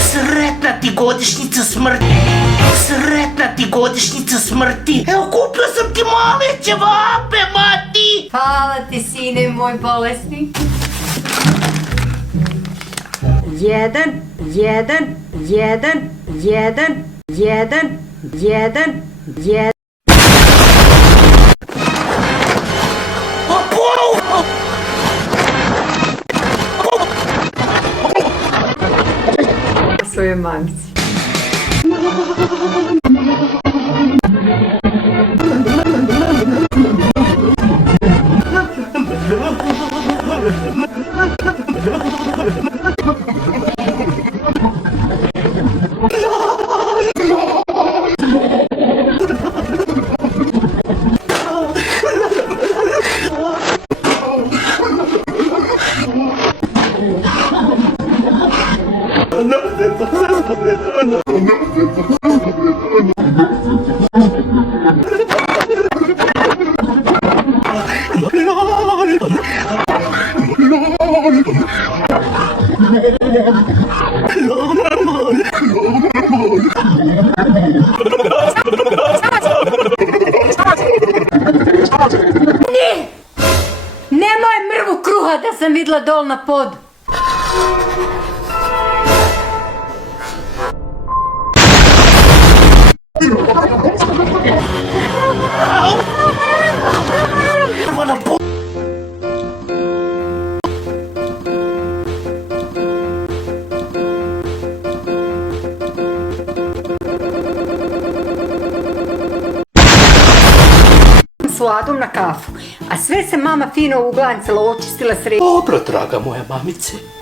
Sretna ti godišnjica smrti. Sretna ti godišnjica smrti. Evo, kupio sam ti male ćevape, mati. Hvala ti, sine moj bolesni. 1, 1, 1, 1, 1, 1, 1. Svoje mamici. Nemoj mrvu kruha da sam vidla dol na podu. S Ladom na kafu, a sve se mama fino uglancala, očistila sredinu. Dobro, draga moja mamice.